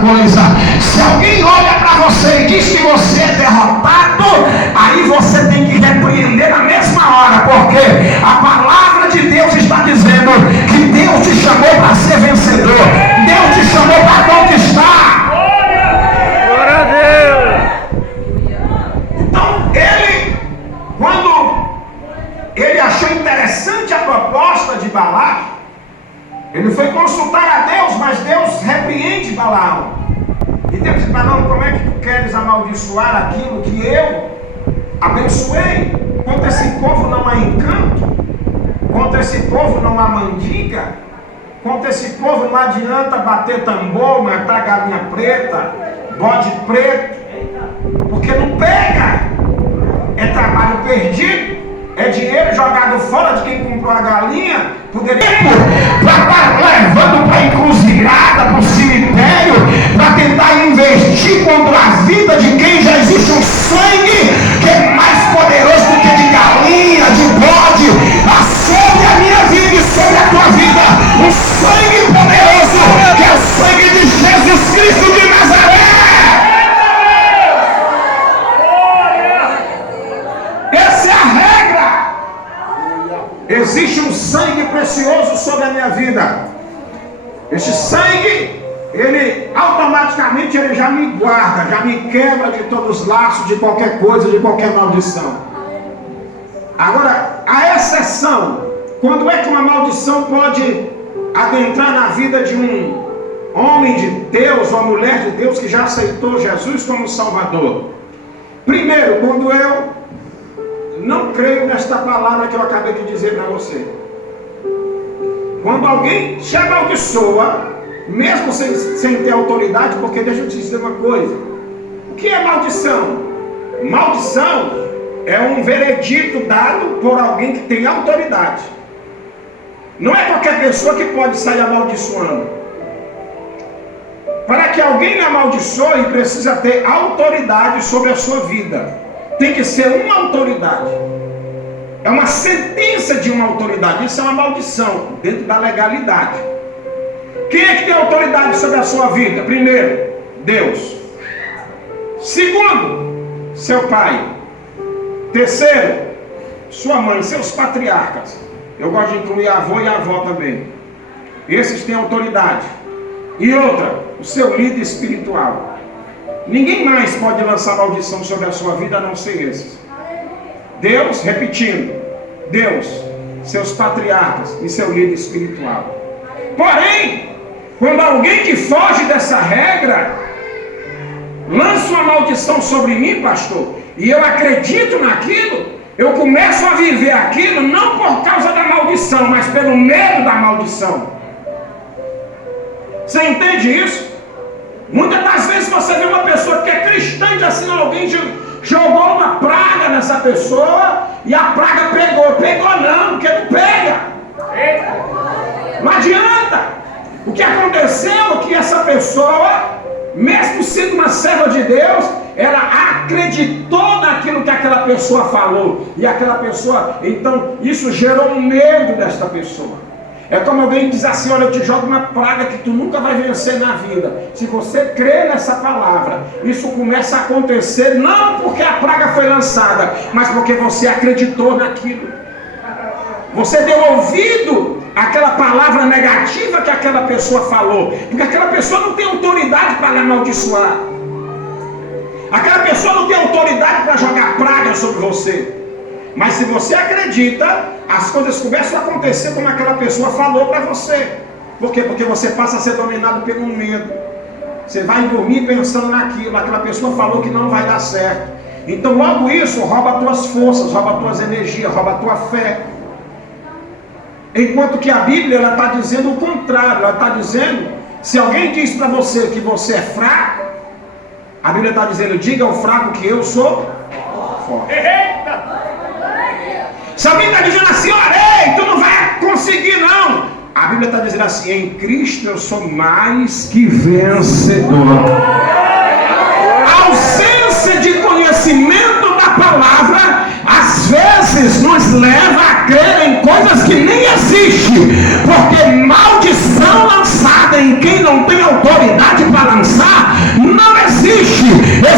coisa: se alguém olha para você e diz que você é derrotado, aí você tem que repreender na mesma hora, porque a palavra de Deus está dizendo que Deus te chamou para ser vencedor, Deus te chamou para conquistar. Glória a Deus! Então quando ele achou interessante a proposta de Balaque, ele foi consultar a Deus, mas Deus repreende Balaão. E Deus diz: Balaão, como é que tu queres amaldiçoar aquilo que eu abençoei? Contra esse povo não há encanto, contra esse povo não há mandiga, contra esse povo não adianta bater tambor, matar galinha preta, bode preto, porque não pega, é trabalho perdido. É dinheiro jogado fora de quem comprou a galinha. Poderia para estar levando para a encruzilhada, para o cemitério, para tentar investir contra a vida de quem já existe um sangue que é mais poderoso do que de galinha, de bode, sobre a minha vida e sobre a tua vida. Um sangue poderoso que é o sangue de Jesus Cristo de Nazaré. Existe um sangue precioso sobre a minha vida. Este sangue, ele automaticamente já me guarda, já me quebra de todos os laços, de qualquer coisa, de qualquer maldição. Agora, a exceção, quando é que uma maldição pode adentrar na vida de um homem de Deus, uma mulher de Deus que já aceitou Jesus como Salvador? Primeiro, quando eu não creio nesta palavra que eu acabei de dizer para você. Quando alguém te amaldiçoa, mesmo sem ter autoridade, porque deixa eu te dizer uma coisa: o que é maldição? Maldição é um veredito dado por alguém que tem autoridade. Não é qualquer pessoa que pode sair amaldiçoando. Para que alguém lhe amaldiçoe, precisa ter autoridade sobre a sua vida. Tem que ser uma autoridade. É uma sentença de uma autoridade. Isso é uma maldição, dentro da legalidade. Quem é que tem autoridade sobre a sua vida? Primeiro, Deus. Segundo, seu pai. Terceiro, sua mãe, seus patriarcas. Eu gosto de incluir a avó e a avó também. Esses têm autoridade. E outra, o seu líder espiritual. Ninguém mais pode lançar maldição sobre a sua vida a não ser esses. Deus, repetindo, Deus, seus patriarcas e seu líder espiritual. Porém, quando alguém que foge dessa regra lança uma maldição sobre mim, pastor, e eu acredito naquilo, eu começo a viver aquilo não por causa da maldição, mas pelo medo da maldição. Você entende isso? Muitas das vezes você vê uma pessoa que é cristã e assim, alguém jogou uma praga nessa pessoa e a praga pegou. Pegou não, porque não pega. Não adianta. O que aconteceu é que essa pessoa, mesmo sendo uma serva de Deus, ela acreditou naquilo que aquela pessoa falou. E aquela pessoa, então, isso gerou um medo desta pessoa. É como alguém diz assim: olha, eu te jogo uma praga que tu nunca vai vencer na vida. Se você crê nessa palavra, isso começa a acontecer, não porque a praga foi lançada, mas porque você acreditou naquilo. Você deu ouvido àquela palavra negativa que aquela pessoa falou, porque aquela pessoa não tem autoridade para lhe amaldiçoar. Aquela pessoa não tem autoridade para jogar praga sobre você. Mas se você acredita, as coisas começam a acontecer como aquela pessoa falou para você. Por quê? Porque você passa a ser dominado pelo medo. Você vai dormir pensando naquilo. Aquela pessoa falou que não vai dar certo. Então logo isso rouba as tuas forças, rouba as tuas energias, rouba a tua fé. Enquanto que a Bíblia está dizendo o contrário. Ela está dizendo, se alguém diz para você que você é fraco, a Bíblia está dizendo: diga ao fraco que eu sou forte. Se alguém está dizendo assim: olha, ei, tu não vai conseguir não. A Bíblia está dizendo assim: em Cristo eu sou mais que vencedor. A ausência de conhecimento da palavra às vezes nos leva a crer em coisas que nem existem. Porque maldição lançada em quem não tem autoridade para lançar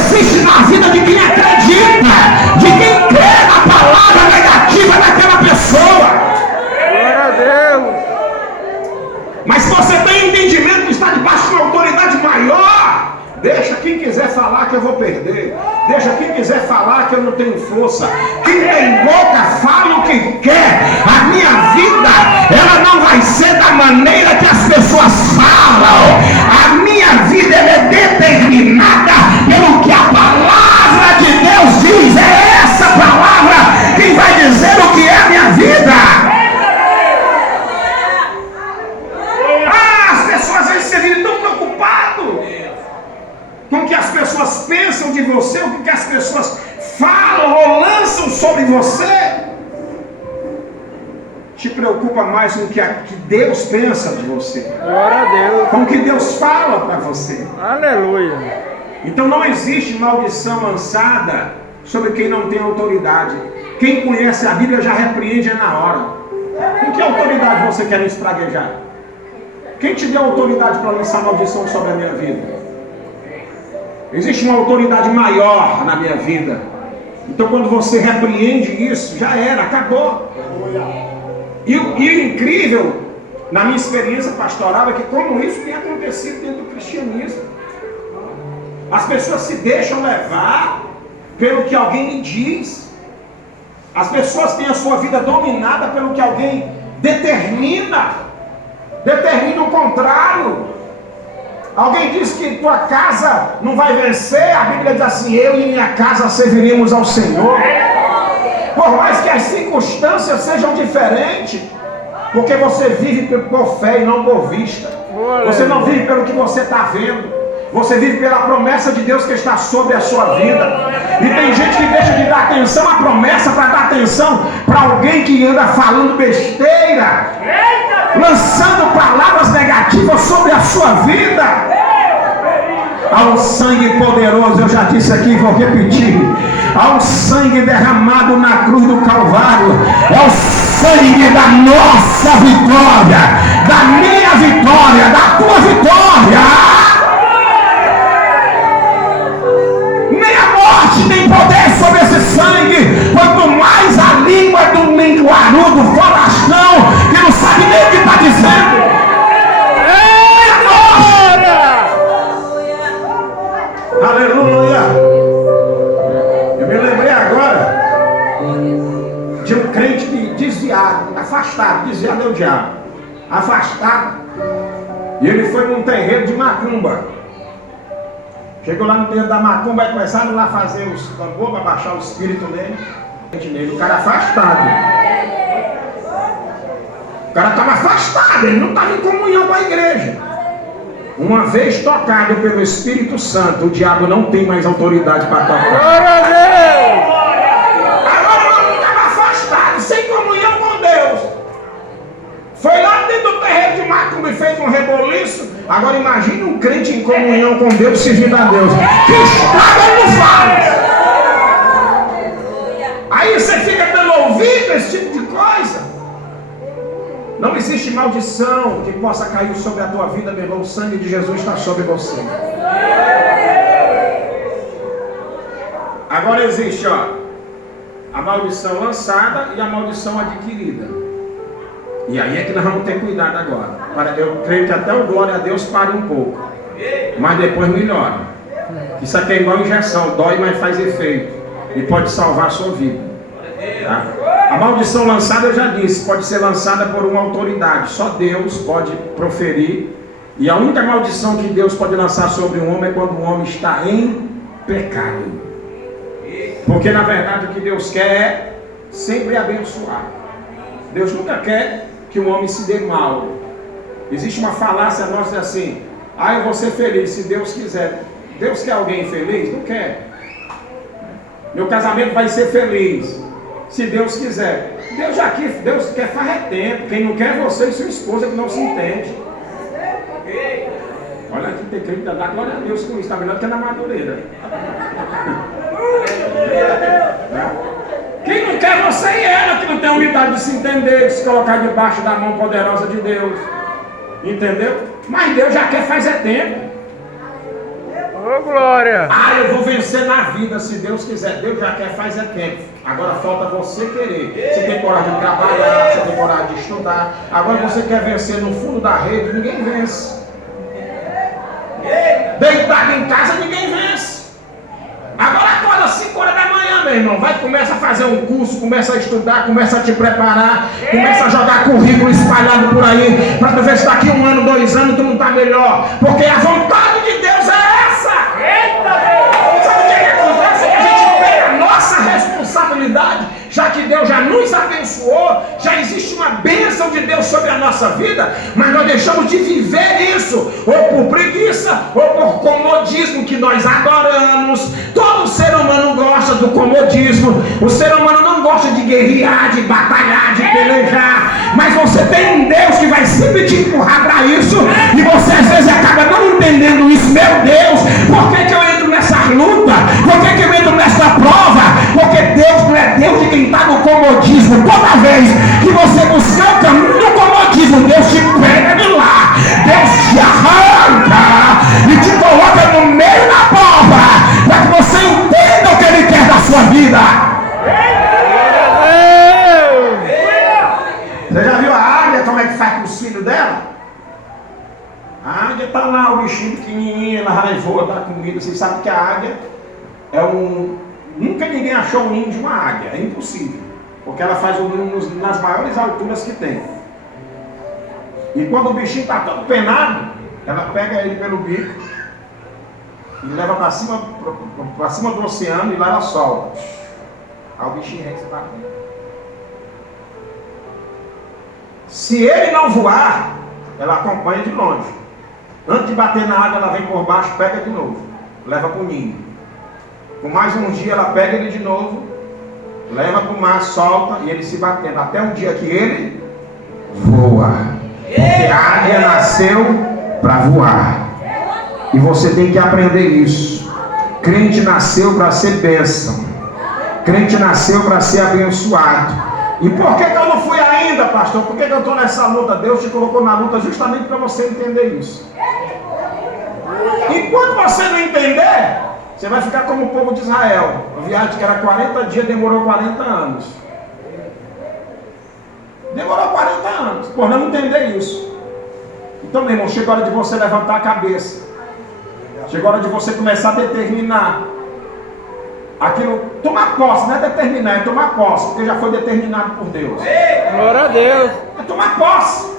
existe na vida de quem acredita, de quem crê na palavra negativa daquela pessoa. Glória a Deus. Mas se você tem entendimento que está debaixo de uma autoridade maior, deixa quem quiser falar que eu vou perder. Deixa quem quiser falar que eu não tenho força. Quem tem boca fala o que quer. A minha vida, ela não vai ser da maneira que as pessoas falam. A minha vida, ela é determinada pelo que a palavra de Deus diz. É essa palavra que vai dizer o que é a minha vida. As pessoas às vezes se vivem tão preocupadas com o que as pessoas pensam de você, o que as pessoas falam ou lançam sobre você. Te preocupa mais com o que Deus pensa de você. Glória a Deus. Com o que Deus fala para você. Aleluia. Então não existe maldição lançada sobre quem não tem autoridade. Quem conhece a Bíblia já repreende na hora. Com que autoridade você quer me espraguejar? Quem te deu autoridade para lançar maldição sobre a minha vida? Existe uma autoridade maior na minha vida. Então quando você repreende isso, já era, acabou. E o incrível, na minha experiência pastoral, é que como isso tem acontecido dentro do cristianismo. As pessoas se deixam levar pelo que alguém lhe diz. As pessoas têm a sua vida dominada pelo que alguém determina o contrário. Alguém diz que tua casa não vai vencer, a Bíblia diz assim: eu e minha casa serviremos ao Senhor. Por mais que as circunstâncias sejam diferentes, porque você vive por fé e não por vista. Você não vive pelo que você está vendo, você vive pela promessa de Deus que está sobre a sua vida. E tem gente que deixa de dar atenção à promessa para dar atenção para alguém que anda falando besteira, lançando palavras negativas sobre a sua vida. Há um sangue poderoso, eu já disse aqui e vou repetir. Há um sangue derramado na cruz do Calvário. É o sangue da nossa vitória, da minha vitória, da tua vitória. Nem a morte tem poder sobre esse sangue. Quanto mais a língua do linguarudo, forastão, que não sabe nem o que está dizendo. Aleluia! Eu me lembrei agora de um crente desviado, afastado. Desviado é o diabo, afastado. E ele foi num terreiro de macumba. Chegou lá no terreiro da macumba e começaram lá a fazer os tambor para baixar o espírito nele. O cara afastado. O cara estava afastado, ele não estava em comunhão com a igreja. Uma vez tocado pelo Espírito Santo, o diabo não tem mais autoridade para tocar. Glória a Deus! Agora o homem estava afastado, sem comunhão com Deus. Foi lá dentro do terreiro de macumba e fez um reboliço. Agora imagine um crente em comunhão com Deus, servindo a Deus. Que estrago ele não faz! Aí você fica pelo ouvido esse tipo de coisa. Não existe maldição que possa cair sobre a tua vida, meu irmão. O sangue de Jesus está sobre você. Agora existe, a maldição lançada e a maldição adquirida. E aí é que nós vamos ter cuidado agora. Eu creio que até o glória a Deus pare um pouco, mas depois melhora. Isso aqui é igual injeção, dói, mas faz efeito e pode salvar a sua vida. Tá? A maldição lançada, eu já disse, pode ser lançada por uma autoridade. Só Deus pode proferir. E a única maldição que Deus pode lançar sobre um homem é quando o homem está em pecado. Porque na verdade o que Deus quer é sempre abençoar. Deus nunca quer que o homem se dê mal. Existe uma falácia nossa assim: eu vou ser feliz se Deus quiser. Deus quer alguém feliz? Não quer. Meu casamento vai ser feliz se Deus quiser. Deus quer faz tempo. Quem não quer é você e sua esposa que não se entende. Olha aqui, tem crente que dá glória a Deus com isso. Está melhor que na Madureira. Quem não quer você e ela que não tem humildade de se entender, de se colocar debaixo da mão poderosa de Deus. Entendeu? Mas Deus já quer faz tempo. Ô, glória. Ah, eu vou vencer na vida, se Deus quiser. Deus já quer, faz é tempo. Agora falta você querer. Você tem coragem de trabalhar, você tem coragem de estudar. Agora você quer vencer no fundo da rede, ninguém vence. Deitado em casa, ninguém vence. Agora acorda 5 horas da manhã, meu irmão. Vai, começa a fazer um curso, começa a estudar, começa a te preparar, começa a jogar currículo espalhado por aí, para tu ver se daqui 1 ano, 2 anos tu não está melhor. Porque a vontade de Deus é essa. Sabe o que acontece? É que a gente pega a nossa responsabilidade, já que Deus já nos abençoou, já existe uma bênção de Deus sobre a nossa vida, mas nós deixamos de viver isso, ou por preguiça, ou por comodismo que nós adoramos. Todo ser humano gosta do comodismo, o ser humano não gosta de guerrear, de batalhar, de pelejar, mas você tem um Deus que vai sempre te empurrar para isso, e você às vezes acaba não entendendo isso. Meu Deus, por que eu entro nessa luta? Por que eu entro nessa prova? Porque Deus não é Deus de quem está no comodismo. Toda vez que você buscar o caminho do comodismo, Deus te pega de lá, Deus te arranca e te coloca no meio da prova, para que você entenda o que Ele quer da sua vida. Você já viu a águia, como é que faz com os filhos dela? A águia está lá, o bichinho pequenininho, ela vai voar, dá comida. Vocês sabem que a águia é nunca ninguém achou um ninho de uma águia, é impossível, porque ela faz o ninho nas maiores alturas que tem. E quando o bichinho está todo penado, ela pega ele pelo bico e leva para cima do oceano, e lá ela solta. Aí o bichinho está dentro. Se ele não voar, ela acompanha de longe. Antes de bater na água, ela vem por baixo, pega de novo, leva para o ninho. Com mais um dia, ela pega ele de novo, leva para o mar, solta, e ele se batendo, até um dia que ele voa. Porque a águia nasceu para voar. E você tem que aprender isso. Crente nasceu para ser bênção. Crente nasceu para ser abençoado. E por que eu não fui ainda, pastor? Por que eu estou nessa luta? Deus te colocou na luta justamente para você entender isso. Enquanto você não entender, você vai ficar como o povo de Israel. A viagem que era 40 dias demorou 40 anos. Demorou 40 anos por não entender isso. Então, meu irmão, chegou a hora de você levantar a cabeça. Chegou a hora de você começar a determinar aquilo, tomar posse, não é determinar, é tomar posse, porque já foi determinado por Deus. Glória a Deus. É tomar posse.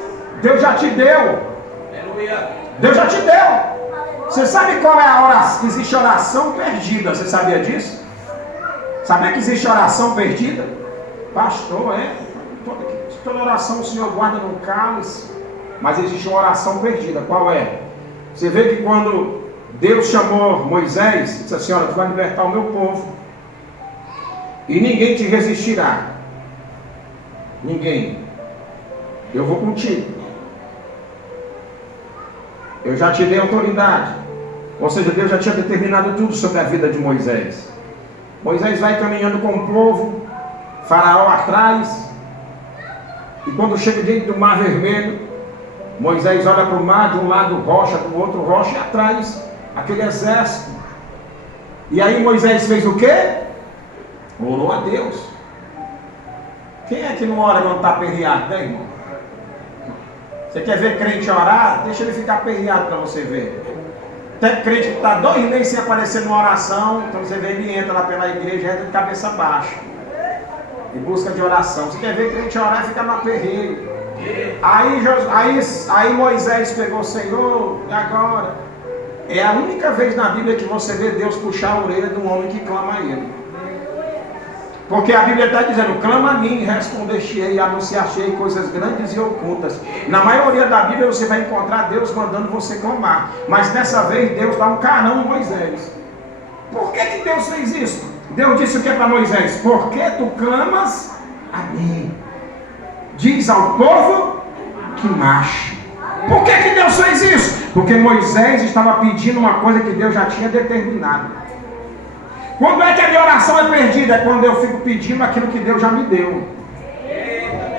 Deus já te deu. Deus já te deu. Você sabe qual é a oração? Existe oração perdida. Você sabia disso? Sabia que existe oração perdida? Pastor, toda oração o Senhor guarda no cálice. Mas existe uma oração perdida. Qual é? Você vê que quando Deus chamou Moisés, disse assim: olha, tu vai libertar o meu povo, e ninguém te resistirá. Ninguém. Eu vou contigo. Eu já te dei autoridade. Ou seja, Deus já tinha determinado tudo sobre a vida de Moisés. Moisés vai caminhando com o povo, Faraó atrás, e quando chega diante do Mar Vermelho, Moisés olha para o mar, de um lado rocha, para o outro rocha, e atrás aquele exército. E aí Moisés fez o quê? Orou a Deus. Quem é que não ora quando está aperreado, né, irmão? Você quer ver crente orar? Deixa ele ficar aperreado para você ver. Tem crente que está 2 meses sem aparecer numa oração, então você vê ele entra lá pela igreja, entra de cabeça baixa, em busca de oração. Você quer ver crente orar e fica no aperreio. Aí Moisés pegou o Senhor, e agora? É a única vez na Bíblia que você vê Deus puxar a orelha de um homem que clama a Ele. Porque a Bíblia está dizendo: clama a mim, responder-te-ei, anunciar-te-ei coisas grandes e ocultas. Na maioria da Bíblia você vai encontrar Deus mandando você clamar. Mas dessa vez Deus dá um carão em Moisés. Por que Deus fez isso? Deus disse o que para Moisés? Porque tu clamas a mim. Diz ao povo que marche. Por que Deus fez isso? Porque Moisés estava pedindo uma coisa que Deus já tinha determinado. Quando é que a minha oração é perdida? É quando eu fico pedindo aquilo que Deus já me deu.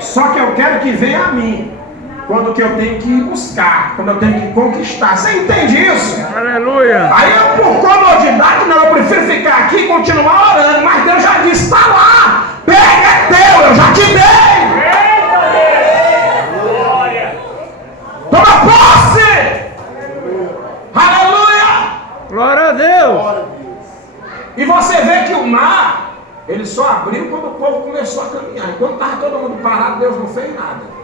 Só que eu quero que venha a mim. quando que eu tenho que ir buscar, quando eu tenho que conquistar. Você entende isso? Aleluia. Aí eu, por comodidade, não, eu prefiro ficar aqui e continuar orando, mas Deus já disse, está lá, pega, é teu, eu já te dei. Toma posse. Aleluia. Glória a Deus. E você vê que o mar, ele só abriu quando o povo começou a caminhar. Enquanto estava todo mundo parado, Deus não fez nada.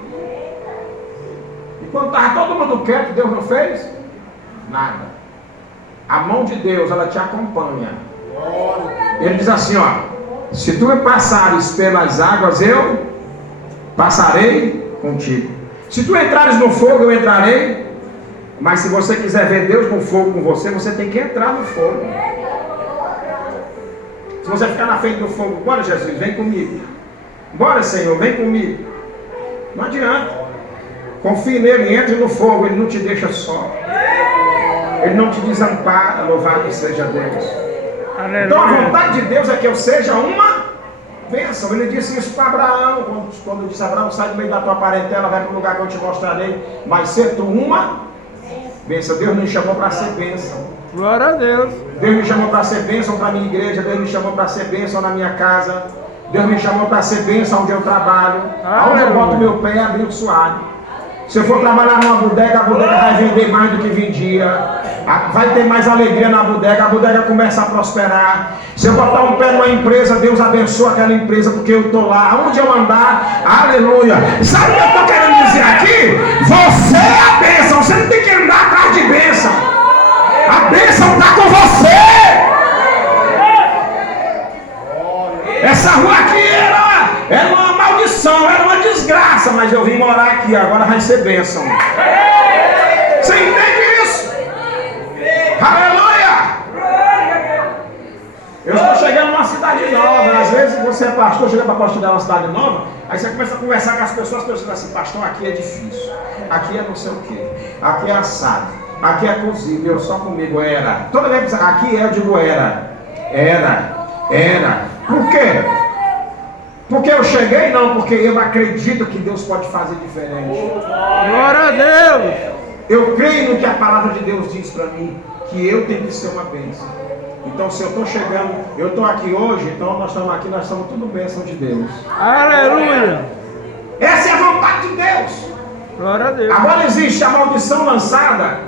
Quando estava todo mundo quieto, Deus não fez nada. A mão de Deus, ela te acompanha. Ele diz assim, ó: se tu me passares pelas águas, eu passarei contigo. Se tu entrares no fogo, eu entrarei. Mas se você quiser ver Deus no fogo com você, você tem que entrar no fogo. Se você ficar na frente do fogo, bora Jesus, vem comigo. Bora Senhor, vem comigo. Não adianta. Confie nele, entre no fogo, ele não te deixa só. Ele não te desampara, louvado seja Deus. Aleluia. Então a vontade de Deus é que eu seja uma bênção. Ele disse isso para Abraão, quando disse: Abraão, sai do meio da tua parentela, vai para o lugar que eu te mostrarei, mas ser tu uma bênção. Deus me chamou para ser bênção. Glória a Deus. Deus me chamou para ser bênção para a minha igreja, Deus me chamou para ser bênção na minha casa, Deus me chamou para ser bênção onde eu trabalho, onde eu boto meu pé é abençoado. Se eu for trabalhar numa bodega, a bodega vai vender mais do que vendia. Vai ter mais alegria na bodega, a bodega começa a prosperar. Se eu botar um pé numa empresa, Deus abençoa aquela empresa, porque eu estou lá. Aonde eu andar, aleluia. Sabe o que eu estou querendo dizer aqui? Você é a bênção, você não tem que andar atrás de bênção. A bênção está com você. Essa rua aqui era uma maldição, era uma desgraça, mas eu vim morar aqui, agora vai ser bênção. Você entende isso? Aleluia! Eu estou chegando numa cidade nova. Às vezes você é pastor, chega para pastorear uma cidade nova, aí você começa a conversar com as pessoas dizem assim: pastor, aqui é difícil, aqui é não sei o que, aqui é assado, aqui é cozido, eu só comigo era. Toda vez que aqui é, eu digo era. Por quê? Porque eu cheguei? Não, porque eu acredito que Deus pode fazer diferente. Glória a Deus. Eu creio no que a palavra de Deus diz para mim, que eu tenho que ser uma bênção. Então se eu estou chegando, eu estou aqui hoje, então nós estamos aqui, nós somos tudo bênção de Deus. Aleluia. Essa é a vontade de Deus. Glória a Deus. Agora existe a maldição lançada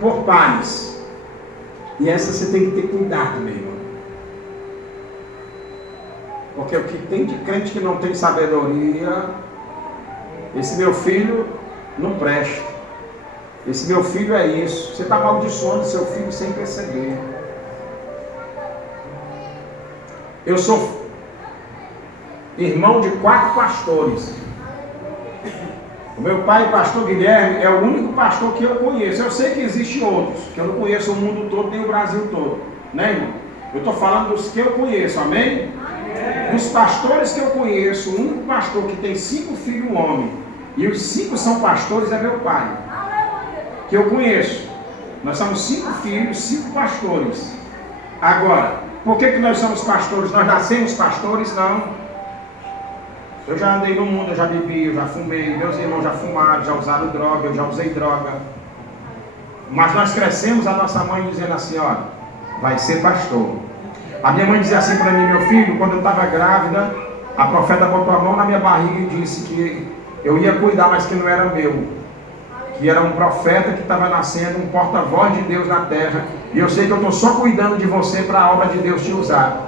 por pais. E essa você tem que ter cuidado, meu irmão. Porque o que tem de crente que não tem sabedoria, esse meu filho não presta. Esse meu filho é isso. Você está amaldiçoando seu filho sem perceber. Eu sou irmão de 4 pastores. O meu pai, o pastor Guilherme, é o único pastor que eu conheço. Eu sei que existem outros, que eu não conheço o mundo todo, nem o Brasil todo. Né, irmão? Eu estou falando dos que eu conheço, amém? Dos pastores que eu conheço, o único pastor que tem 5 filhos homem, e os 5 são pastores, é meu pai, que eu conheço. Nós somos 5 filhos, 5 pastores. Agora, por que nós somos pastores? Nós nascemos pastores? Não. Eu já andei no mundo, eu já bebi, eu já fumei, meus irmãos já fumaram, já usaram droga, eu já usei droga. Mas nós crescemos, a nossa mãe dizendo assim: ó, vai ser pastor. A minha mãe dizia assim para mim: meu filho, quando eu estava grávida, a profeta botou a mão na minha barriga e disse que eu ia cuidar, mas que não era meu, que era um profeta que estava nascendo, um porta-voz de Deus na terra, e eu sei que eu estou só cuidando de você para a obra de Deus te usar.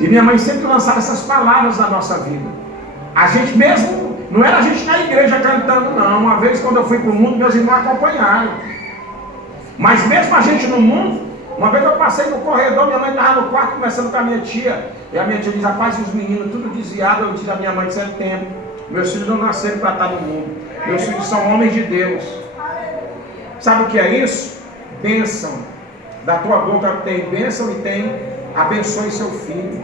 E minha mãe sempre lançava essas palavras na nossa vida. A gente mesmo, não era a gente na igreja cantando, não. Uma vez quando eu fui para o mundo, meus irmãos acompanharam. Mas mesmo a gente no mundo, uma vez eu passei no corredor, minha mãe estava no quarto conversando com a minha tia. E a minha tia diz: rapaz, os meninos tudo desviado. Eu disse a minha mãe: sempre tempo. Meus filhos não nasceram para estar no mundo. Meus filhos são homens de Deus. Sabe o que é isso? Bênção. Da tua boca tem bênção e tem abençoe seu filho.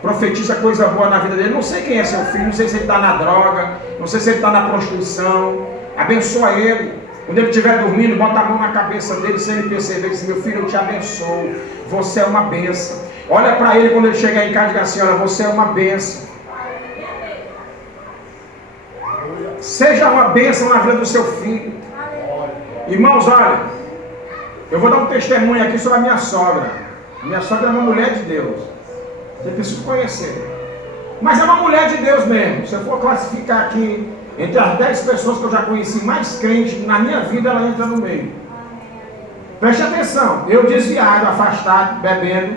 Profetiza coisa boa na vida dele. Não sei quem é seu filho, não sei se ele está na droga, não sei se ele está na prostituição. Abençoa ele. Quando ele estiver dormindo, bota a mão na cabeça dele sem ele perceber. Diz: meu filho, eu te abençoo. Você é uma bênção. Olha para ele quando ele chegar em casa e diga assim: olha, você é uma bênção. Seja uma bênção na vida do seu filho. Irmãos, olha, eu vou dar um testemunho aqui sobre a minha sogra. A minha sogra é uma mulher de Deus. Você precisa conhecer. Mas é uma mulher de Deus mesmo. Se eu for classificar aqui, entre as 10 pessoas que eu já conheci mais crente na minha vida, ela entra no meio. Preste atenção, eu desviado, afastado, bebendo.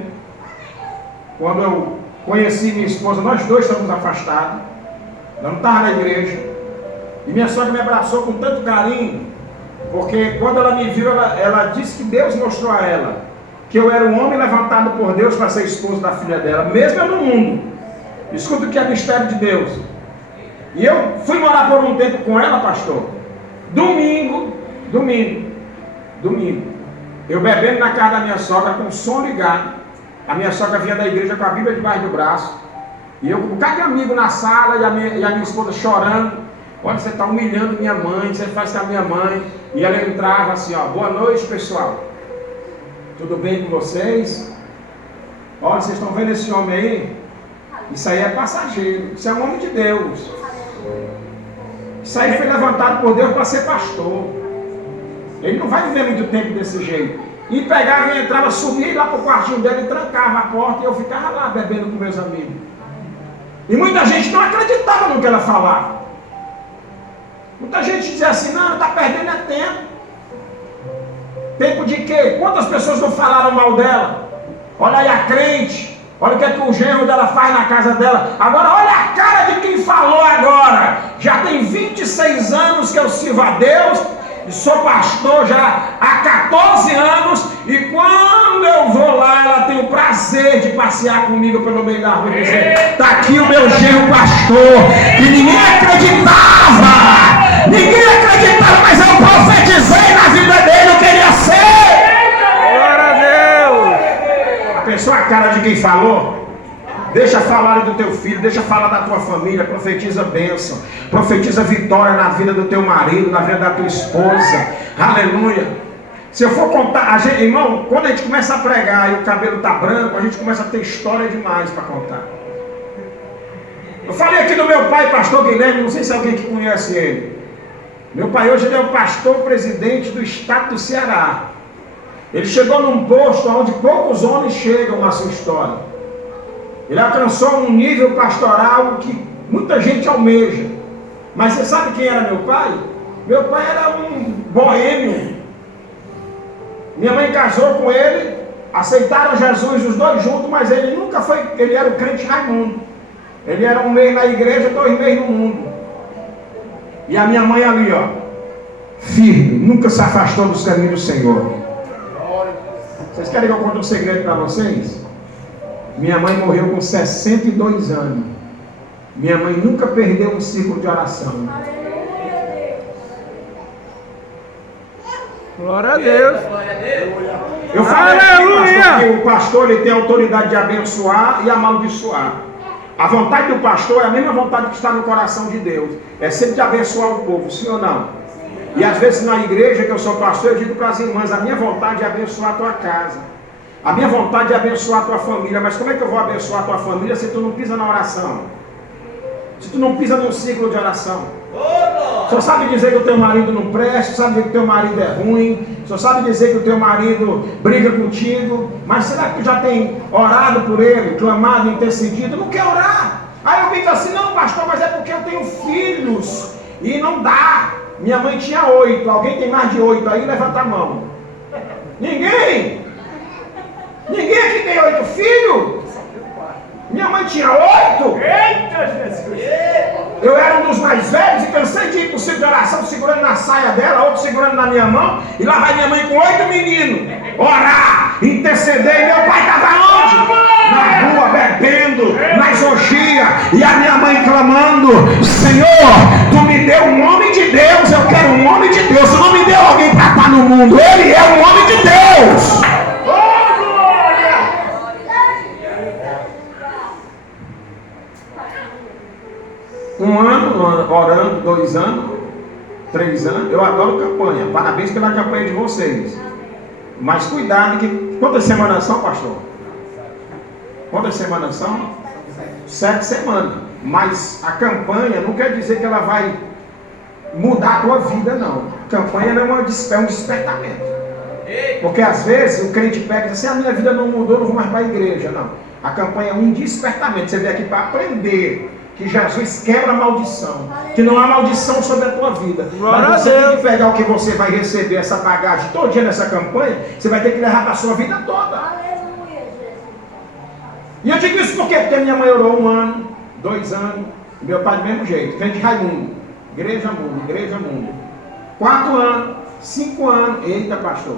Quando eu conheci minha esposa, nós dois estamos afastados. Eu não estava na igreja. E minha sogra me abraçou com tanto carinho, porque quando ela me viu, ela disse que Deus mostrou a ela que eu era um homem levantado por Deus para ser esposo da filha dela, mesmo eu no mundo. Escuta o que é mistério de Deus. E eu fui morar por um tempo com ela, pastor. Domingo, eu bebendo na casa da minha sogra com o som ligado. A minha sogra vinha da igreja com a Bíblia debaixo do braço. E eu com cada amigo na sala e a minha esposa chorando. Olha, você está humilhando minha mãe, você faz com a minha mãe. E ela entrava assim, ó, boa noite, pessoal. Tudo bem com vocês? Olha, vocês estão vendo esse homem aí? Isso aí é passageiro, isso é um homem de Deus. Isso aí foi levantado por Deus para ser pastor. Ele não vai viver muito tempo desse jeito. E pegava e entrava, subia lá para o quartinho dele e trancava a porta e eu ficava lá bebendo com meus amigos. E muita gente não acreditava no que ela falava. Muita gente dizia assim, não, está perdendo é tempo. Tempo de quê? Quantas pessoas não falaram mal dela? Olha aí a crente. Olha o que é que o genro dela faz na casa dela. Agora olha a cara de quem falou agora. Já tem 26 anos que eu sirvo a Deus. E sou pastor já há 14 anos. E quando eu vou lá, ela tem o prazer de passear comigo pelo meio da rua e dizer, está aqui o meu genro pastor. E ninguém acreditava. Ninguém acreditava, mas eu profetizei na vida dele, eu queria ser. Glória a Deus. Pensou a cara de quem falou? Deixa falar do teu filho, deixa falar da tua família, profetiza bênção, profetiza vitória na vida do teu marido, na vida da tua esposa, aleluia. Se eu for contar, irmão, quando a gente começa a pregar e o cabelo está branco, a gente começa a ter história demais para contar. Eu falei aqui do meu pai, pastor Guilherme, não sei se alguém que conhece ele. Meu pai hoje ele é o pastor presidente do estado do Ceará. Ele chegou num posto onde poucos homens chegam na sua história. Ele alcançou um nível pastoral que muita gente almeja. Mas você sabe quem era meu pai? Meu pai era um boêmio. Minha mãe casou com ele, aceitaram Jesus os dois juntos, mas ele nunca foi, ele era o crente Raimundo. Ele era um mês na igreja, 2 meses no mundo. E a minha mãe ali, ó, firme, nunca se afastou dos caminhos do Senhor. Vocês querem que eu conte um segredo para vocês? Minha mãe morreu com 62 anos. Minha mãe nunca perdeu um ciclo de oração. Glória a Deus. Eu falei aqui, que o pastor ele tem a autoridade de abençoar e amaldiçoar. A vontade do pastor é a mesma vontade que está no coração de Deus. É sempre de abençoar o povo, sim ou não? E às vezes na igreja que eu sou pastor, eu digo para as irmãs, a minha vontade é abençoar a tua casa. A minha vontade é abençoar a tua família. Mas como é que eu vou abençoar a tua família se tu não pisa na oração? Se tu não pisa num ciclo de oração? Só sabe dizer que o teu marido não presta, sabe dizer que o teu marido é ruim, só sabe dizer que o teu marido briga contigo, mas será que tu já tem orado por ele, clamado, intercedido? Não quer orar. Aí eu digo assim, não pastor, mas é porque eu tenho filhos e não dá. Minha mãe tinha 8, alguém tem mais de 8 aí? Levanta a mão. Ninguém? Ninguém aqui tem 8 filhos? Minha mãe tinha 8? Eita, Jesus! Eu era um dos mais velhos e cansei de ir para o ciclo de oração segurando na saia dela, outro segurando na minha mão, e lá vai minha mãe com 8 meninos, orar, interceder, e meu pai estava onde? Na rua, bebendo, nas orgias, e a minha mãe clamando, Senhor, tu me deu um homem de Deus, eu quero um homem de Deus, tu não me deu alguém para estar no mundo, ele é um homem de Deus. Um ano orando, 2 anos, 3 anos. Eu adoro campanha. Parabéns pela campanha de vocês. Mas cuidado que... Quantas semanas são, pastor? Quantas semanas são? 7 semanas. Mas a campanha não quer dizer que ela vai mudar a tua vida, não. Campanha não é um despertamento. Porque às vezes o crente pega e diz assim, a minha vida não mudou, não vou mais para a igreja. Não. A campanha é um despertamento. Você veio aqui para aprender que Jesus quebra a maldição. Que não há maldição sobre a tua vida. Mas você tem que pegar o que você vai receber, essa bagagem todo dia nessa campanha, você vai ter que levar para a sua vida toda. E eu digo isso por quê? Porque minha mãe orou 1 ano, 2 anos, e meu pai do mesmo jeito, crente Raimundo, igreja mundo. 4 anos, 5 anos, eita pastor.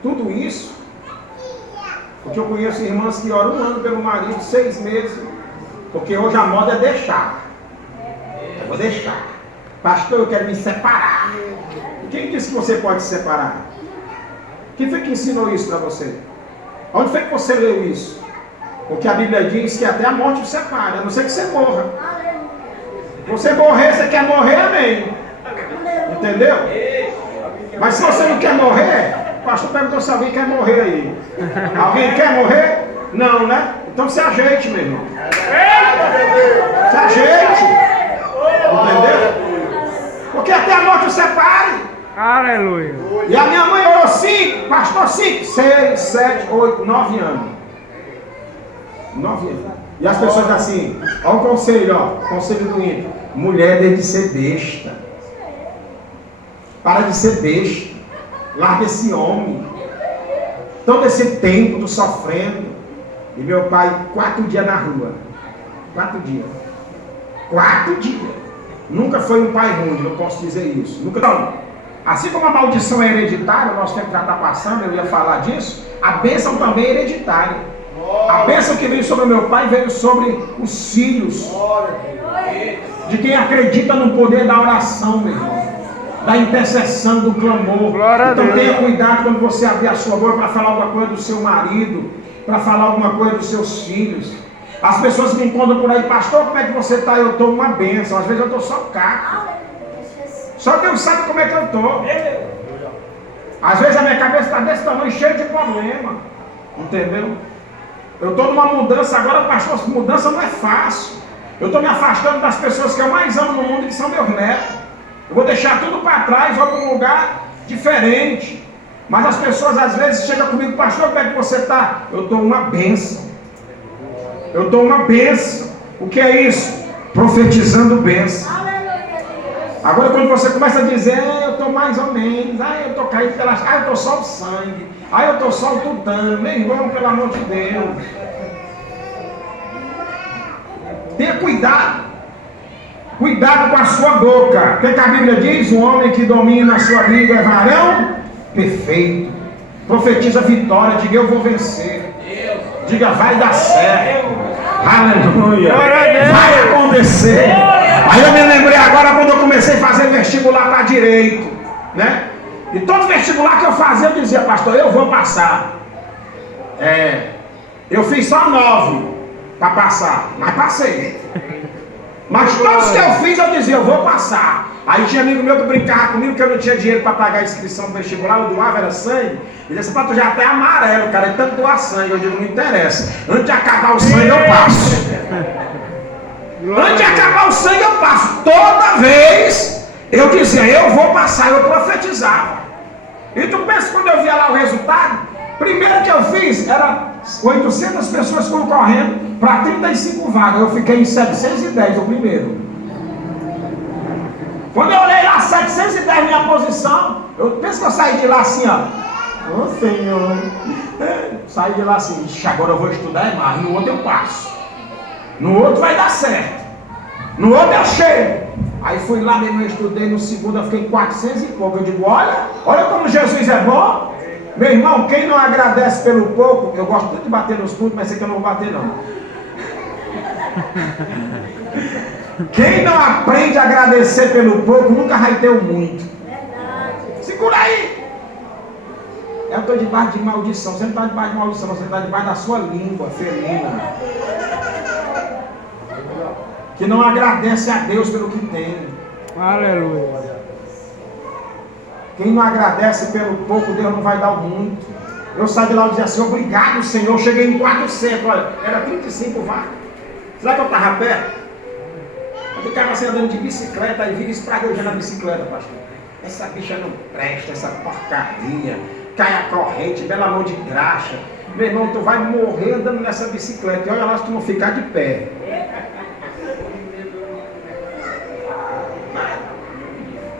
Tudo isso, porque eu conheço irmãs que oram 1 ano pelo marido, 6 meses, porque hoje a moda é deixar. Eu vou deixar. Pastor, eu quero me separar. E quem disse que você pode se separar? Quem foi que ensinou isso para você? Onde foi que você leu isso? Porque a Bíblia diz que até a morte o separa, a não ser que você morra. Você morrer, você quer morrer, amém. Entendeu? Mas se você não quer morrer, o pastor perguntou se alguém quer morrer aí. Alguém quer morrer? Não, né? Então se ajeite, meu irmão. Se ajeite. Entendeu? Porque até a morte o separe. Aleluia. E a minha mãe orou 5, pastor 5, 6, 7, 8, 9 anos. 9 anos. E as pessoas assim, olha o conselho, ó, conselho do ímpio. Mulher deve ser besta. Para de ser besta. Larga esse homem. Todo esse tempo tu sofrendo. E meu pai, 4 dias na rua. 4 dias. 4 dias. Nunca foi um pai ruim, não posso dizer isso. Nunca. Não. Assim como a maldição é hereditária, o nosso tempo já está passando, eu ia falar disso. A bênção também é hereditária. A bênção que veio sobre o meu pai veio sobre os filhos. De quem acredita no poder da oração, meu irmão. Da intercessão, do clamor. Então tenha cuidado quando você abrir a sua boca para falar alguma coisa do seu marido, para falar alguma coisa dos seus filhos. As pessoas me encontram por aí, pastor, como é que você está? Eu estou uma bênção. Às vezes eu estou só caco. Só Deus sabe como é que eu estou. Às vezes a minha cabeça está desse tamanho, cheia de problema. Entendeu? Eu estou numa mudança agora, pastor, mudança não é fácil. Eu estou me afastando das pessoas que eu mais amo no mundo, que são meus netos. Eu vou deixar tudo para trás, vou para um lugar diferente. Mas as pessoas às vezes chegam comigo, pastor, como é que você está? Eu estou uma bênção. Eu estou uma bênção. O que é isso? Profetizando bênção. Agora quando você começa a dizer, eu estou mais ou menos, eu estou caído pelas... eu estou só o sangue, eu estou só o tutano, meu irmão, pelo amor de Deus. Tenha cuidado. Cuidado com a sua boca. O que a Bíblia diz? O homem que domina a sua língua é varão perfeito. Profetiza vitória, diga eu vou vencer. Diga vai dar certo. Aleluia. Vai acontecer. Aí eu me lembrei agora quando eu comecei a fazer vestibular para direito, né? E todo vestibular que eu fazia eu dizia, pastor, eu vou passar. Eu fiz só 9 para passar, mas passei. Mas todos que eu fiz eu dizia, eu vou passar. Aí tinha amigo meu que brincava comigo que eu não tinha dinheiro para pagar a inscrição do vestibular, eu doava, era sangue. Ele disse, tu já até amarelo, cara, de tanto doar sangue. Eu digo, não interessa. Antes de acabar o sangue eu passo. Antes de acabar o sangue eu passo. Toda vez eu dizia, eu vou passar, eu profetizava. E tu pensa quando eu via lá o resultado? Primeiro que eu fiz, era 800 pessoas concorrendo para 35 vagas. Eu fiquei em 710, o primeiro. Quando eu olhei lá, 710 minha posição, eu penso que eu saí de lá assim, ó. Ô Senhor. Saí de lá assim, agora eu vou estudar mais. No outro eu passo. No outro vai dar certo. No outro eu chego. Aí fui lá mesmo, eu estudei. No segundo eu fiquei em 400 e pouco. Eu digo, olha como Jesus é bom. Meu irmão, quem não agradece pelo pouco, eu gosto muito de bater nos cultos, mas sei que eu não vou bater não. Quem não aprende a agradecer pelo pouco, nunca vai ter o muito. Segura aí. Eu estou debaixo de maldição. Você não está debaixo de maldição, você está debaixo da sua língua felina. Que não agradece a Deus pelo que tem. Aleluia. Quem não agradece pelo pouco, Deus não vai dar o muito. Eu saí de lá e dizia assim, obrigado Senhor, eu cheguei em 400, olha, era 35 vagas. Será que eu estava perto? Quando o cara vai andando de bicicleta, aí vira espraguejando a bicicleta, pastor. Essa bicha não presta, essa porcaria. Cai a corrente, bela mão de graxa. Meu irmão, tu vai morrer andando nessa bicicleta. E olha lá se tu não ficar de pé.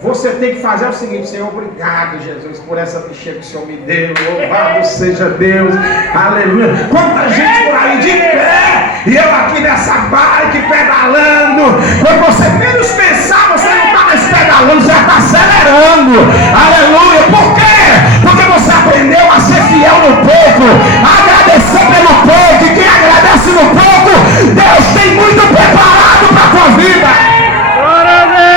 Você tem que fazer o seguinte: Senhor, obrigado, Jesus, por essa bichinha que o Senhor me deu. Louvado seja Deus. Aleluia. Quanta gente por aí de pé. E eu aqui nessa bike pedalando. Quando você menos pensar, você não está mais pedalando, você está acelerando. Aleluia. Por quê? Porque você aprendeu a ser fiel no pouco, a agradecer pelo pouco. E quem agradece no pouco, Deus tem muito preparado para a tua vida. Glória a Deus!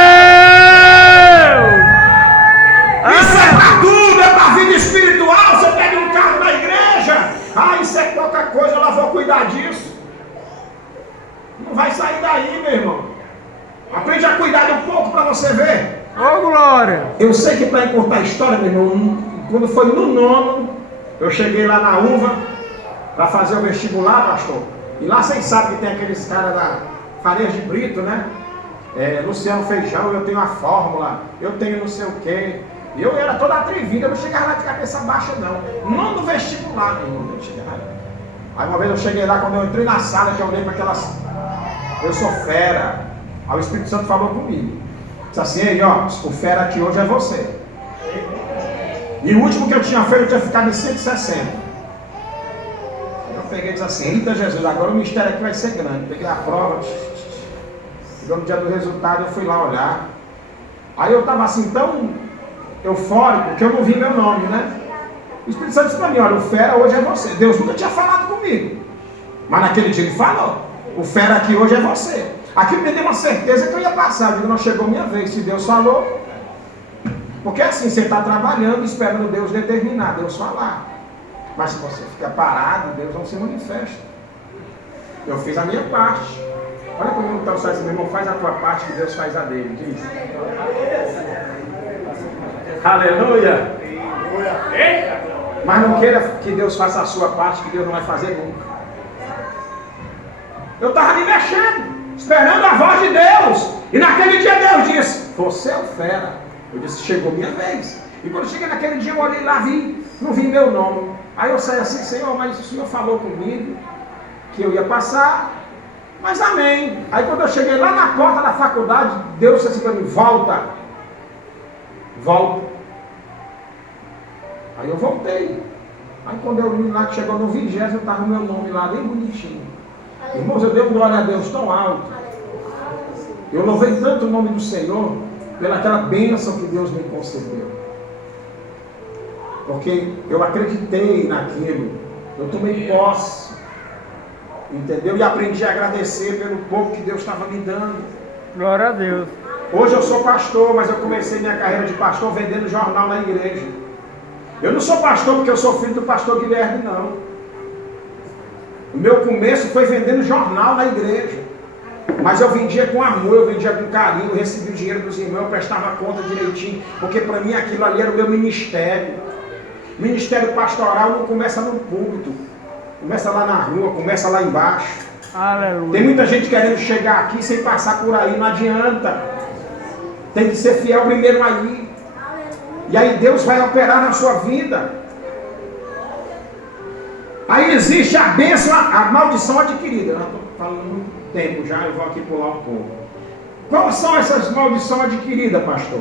Isso é para tudo, é para a vida espiritual. Você pega um carro na igreja, isso é pouca coisa, eu lá vou cuidar disso. Não vai sair daí, meu irmão. Aprende a cuidar de um pouco para você ver. Ô, glória! Eu sei que para encurtar a história, meu irmão, quando foi no nono, eu cheguei lá na UVA para fazer o vestibular, pastor. E lá vocês sabem que tem aqueles caras da Farias de Brito, né? Luciano Feijão, eu tenho a fórmula, eu tenho não sei o quê. E eu era toda atrevida, eu não chegava lá de cabeça baixa, não. Não no vestibular, meu irmão, eu chegava lá. Aí uma vez eu cheguei lá, quando eu entrei na sala, que eu olhei para aquelas... Eu sou fera. Aí o Espírito Santo falou comigo. Disse assim: ei, ó, o fera aqui hoje é você. E o último que eu tinha feito, eu tinha ficado em 160. Eu peguei e disse assim: eita Jesus, agora o mistério aqui vai ser grande. Peguei a prova, chegou no dia do resultado, eu fui lá olhar. Aí eu estava assim tão eufórico que eu não vi meu nome, né? O Espírito Santo disse para mim: olha, o fera hoje é você. Deus nunca tinha falado comigo, mas naquele dia ele falou: o fera aqui hoje é você. Aquilo me deu uma certeza que eu ia passar. Eu digo: não chegou minha vez. Se Deus falou, porque assim, você está trabalhando, esperando Deus determinar, Deus falar. Mas se você fica parado, Deus não se manifesta. Eu fiz a minha parte. Olha como então só esse meu irmão: faz a tua parte que Deus faz a dele. Diz. Aleluia. Mas não queira que Deus faça a sua parte, que Deus não vai fazer nunca. Eu estava me mexendo, esperando a voz de Deus. E naquele dia Deus disse: você é o fera. Eu disse: chegou minha vez. E quando cheguei naquele dia, eu olhei lá, não vi meu nome. Aí eu saí assim: Senhor, mas o Senhor falou comigo que eu ia passar, mas amém. Aí quando eu cheguei lá na porta da faculdade, Deus disse assim para mim: volta. Aí eu voltei. Aí quando eu vi lá que chegou no 20º, estava o meu nome lá, bem bonitinho. Irmãos, eu dei glória a Deus tão alto. Eu louvei tanto o nome do Senhor pelaquela bênção que Deus me concedeu. Porque eu acreditei naquilo. Eu tomei posse. Entendeu? E aprendi a agradecer pelo pouco que Deus estava me dando. Glória a Deus. Hoje eu sou pastor, mas eu comecei minha carreira de pastor vendendo jornal na igreja. Eu não sou pastor porque eu sou filho do pastor Guilherme, não. O meu começo foi vendendo jornal na igreja. Mas eu vendia com amor, eu vendia com carinho, eu recebia o dinheiro dos irmãos, eu prestava conta direitinho, porque para mim aquilo ali era o meu ministério. Ministério pastoral não começa no púlpito, começa lá na rua, começa lá embaixo. Aleluia. Tem muita gente querendo chegar aqui sem passar por aí, não adianta. Tem que ser fiel primeiro aí. E aí Deus vai operar na sua vida. Aí existe a bênção, a maldição adquirida. Eu estou falando muito tempo já, eu vou aqui pular um pouco. Quais são essas maldições adquiridas, pastor?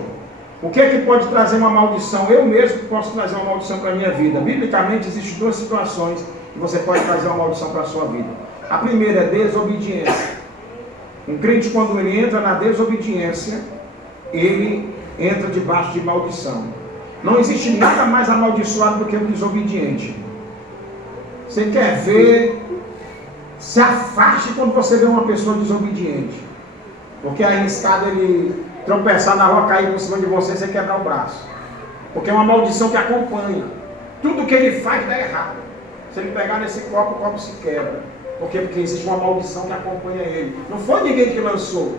O que é que pode trazer uma maldição? Eu mesmo posso trazer uma maldição para a minha vida. Biblicamente existem duas situações que você pode trazer uma maldição para a sua vida. A primeira é desobediência. Um crente, quando ele entra na desobediência, ele entra debaixo de maldição. Não existe nada mais amaldiçoado do que o desobediente. Você quer ver? Se afaste quando você vê uma pessoa desobediente. Porque é arriscado ele tropeçar na rua, cair por cima de você e você quebrar o braço. Porque é uma maldição que acompanha. Tudo que ele faz dá errado. Se ele pegar nesse copo, o copo se quebra. Por quê? Porque existe uma maldição que acompanha ele. Não foi ninguém que lançou.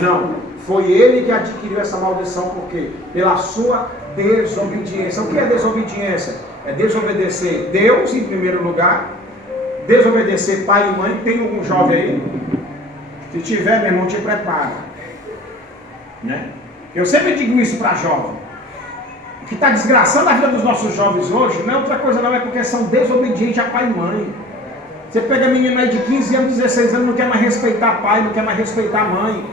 Não. Foi ele que adquiriu essa maldição. Por quê? Pela sua desobediência. O que é desobediência? É desobedecer Deus em primeiro lugar. Desobedecer pai e mãe. Tem algum jovem aí? Se tiver, meu irmão, te prepara. Né? Eu sempre digo isso para jovem. O que está desgraçando a vida dos nossos jovens hoje não é outra coisa não, é porque são desobedientes a pai e mãe. Você pega menino aí de 15 anos, 16 anos, não quer mais respeitar pai, não quer mais respeitar mãe.